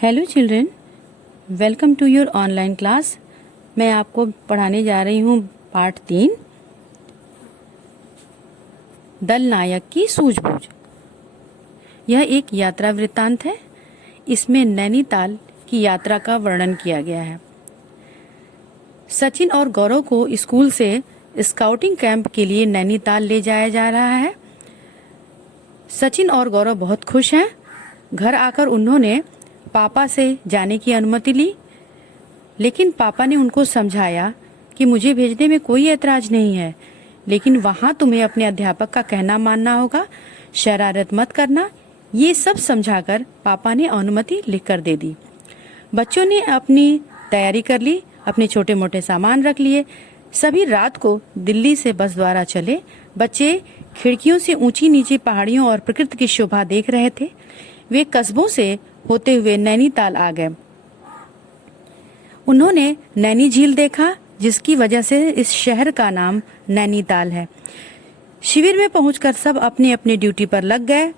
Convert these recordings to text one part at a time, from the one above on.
Hello children, welcome to your online class. मैं आपको पढ़ाने जा रही हूँ पाठ 3, दल नायक की सूझबूझ। यह एक यात्रा वृत्तांत है। इसमें नैनीताल की यात्रा का वर्णन किया गया है। सचिन और गौरव को स्कूल से स्काउटिंग कैंप के लिए नैनीताल ले जाया जा रहा है। सचिन और गौरव बहुत खुश हैं। घर आकर उन्होंने पापा से जाने की अनुमति ली, लेकिन पापा ने उनको समझाया कि मुझे भेजने में कोई ऐतराज नहीं है, लेकिन वहाँ तुम्हें अपने अध्यापक का कहना मानना होगा, शरारत मत करना। ये सब समझाकर पापा ने अनुमति लिखकर दे दी। बच्चों ने अपनी तैयारी कर ली, अपने छोटे मोटे सामान रख लिए। सभी रात को दिल्ली से बस द्वारा चले। बच्चे खिड़कियों से ऊंची नीची पहाड़ियों और प्रकृति की शोभा देख रहे थे। वे कस्बों से होते हुए नैनीताल आ गए। उन्होंने नैनी झील देखा, जिसकी वजह से इस शहर का नाम नैनीताल है। शिविर में पहुंचकर सब अपने अपने ड्यूटी पर लग गए।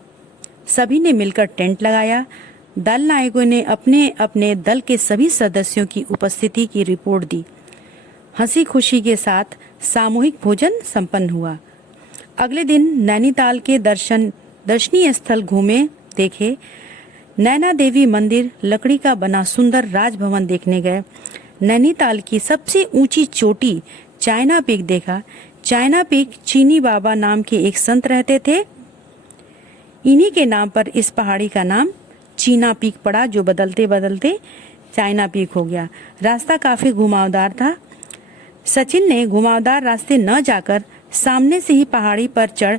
सभी ने मिलकर टेंट लगाया। दल नायकों ने अपने अपने दल के सभी सदस्यों की उपस्थिति की रिपोर्ट दी। हंसी खुशी के साथ सामूहिक भोजन संपन्न हुआ। अगले दिन नैनीताल के दर्शनीय स्थल घूमे देखे। नैना देवी मंदिर, लकड़ी का बना सुंदर राजभवन देखने गए। नैनीताल की सबसे ऊंची चोटी चाइना पीक देखा। चाइना पीक चीनी बाबा नाम के एक संत रहते थे। इन्हीं के नाम पर इस पहाड़ी का नाम चीना पीक पड़ा, जो बदलते बदलते चाइना पीक हो गया। रास्ता काफी घुमावदार था। सचिन ने घुमावदार रास्ते न जाकर सामने से ही पहाड़ी पर चढ़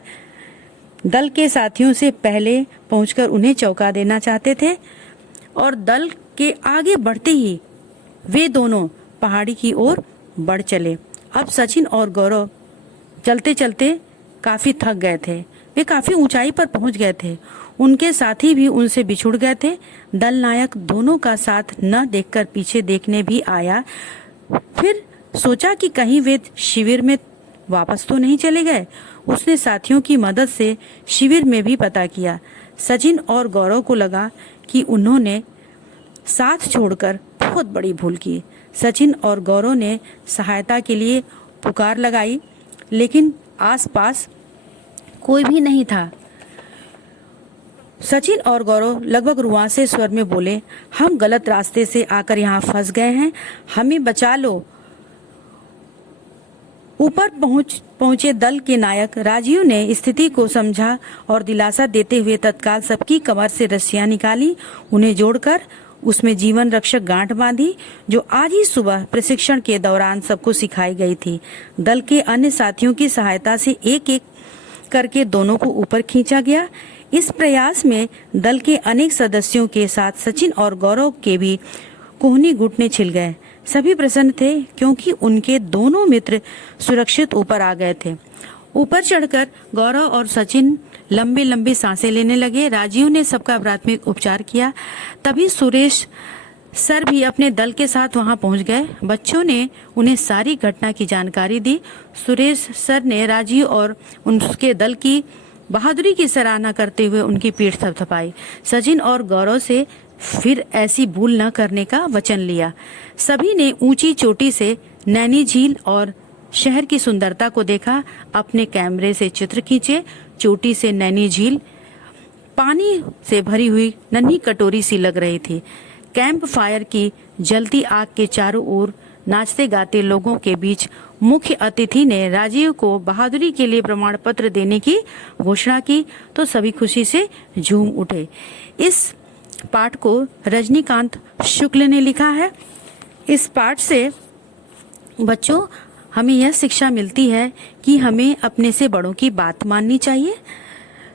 दल के साथियों से पहले पहुंचकर उन्हें चौंका देना चाहते थे, और दल के आगे बढ़ते ही वे दोनों पहाड़ी की ओर बढ़ चले। अब सचिन और गौरव चलते चलते काफी थक गए थे। वे काफी ऊंचाई पर पहुंच गए थे। उनके साथी भी उनसे बिछुड़ गए थे। दल नायक दोनों का साथ न देखकर पीछे देखने भी आया। फिर सोचा कि कहीं वे शिविर में वापस तो नहीं चले गए। उसने साथियों की मदद से शिविर में भी पता किया। सचिन और गौरव को लगा कि उन्होंने साथ छोड़कर बहुत बड़ी भूल की। सचिन और गौरव ने सहायता के लिए पुकार लगाई, लेकिन आसपास कोई भी नहीं था। सचिन और गौरव लगभग रुआंसे स्वर में बोले, हम गलत रास्ते से आकर यहाँ फंस गए हैं, हमें बचा लो। ऊपर पहुंचे दल के नायक राजीव ने स्थिति को समझा और दिलासा देते हुए तत्काल सबकी कमर से रस्सियां निकाली। उन्हें जोड़कर उसमें जीवन रक्षक गांठ बांधी, जो आज ही सुबह प्रशिक्षण के दौरान सबको सिखाई गई थी। दल के अन्य साथियों की सहायता से एक एक करके दोनों को ऊपर खींचा गया। इस प्रयास में दल के अनेक सदस्यों के साथ सचिन और गौरव के भी कोहनी घुटने छिल गए। सभी प्रसन्न थे, क्योंकि उनके दोनों मित्र सुरक्षित ऊपर आ गए थे। ऊपर चढ़कर गौरव और सचिन लंबे लंबे सांसें लेने लगे। राजीव ने सबका प्राथमिक उपचार किया। तभी सुरेश सर भी अपने दल के साथ वहां पहुंच गए। बच्चों ने उन्हें सारी घटना की जानकारी दी। सुरेश सर ने राजीव और उनके दल की बहादुरी की सराहना करते हुए उनकी पीठ थपथपाई। सचिन और गौरव से फिर ऐसी भूल न करने का वचन लिया। सभी ने ऊंची चोटी से नैनी झील और शहर की सुंदरता को देखा। अपने कैमरे से चित्र खींचे। चोटी से नैनी झील पानी से भरी हुई नन्ही कटोरी सी लग रही थी। कैंप फायर की जलती आग के चारों ओर नाचते गाते लोगों के बीच मुख्य अतिथि ने राजीव को बहादुरी के लिए प्रमाण पत्र देने की घोषणा की, तो सभी खुशी से झूम उठे। इस पाठ को रजनीकांत शुक्ल ने लिखा है। इस पाठ से बच्चों हमें यह शिक्षा मिलती है कि हमें अपने से बड़ों की बात माननी चाहिए।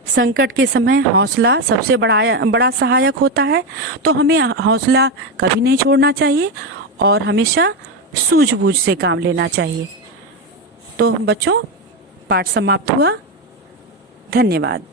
संकट के समय हौसला सबसे बड़ा सहायक होता है, तो हमें हौसला कभी नहीं छोड़ना चाहिए और हमेशा सूझबूझ से काम लेना चाहिए। तो बच्चों, पाठ समाप्त हुआ। धन्यवाद।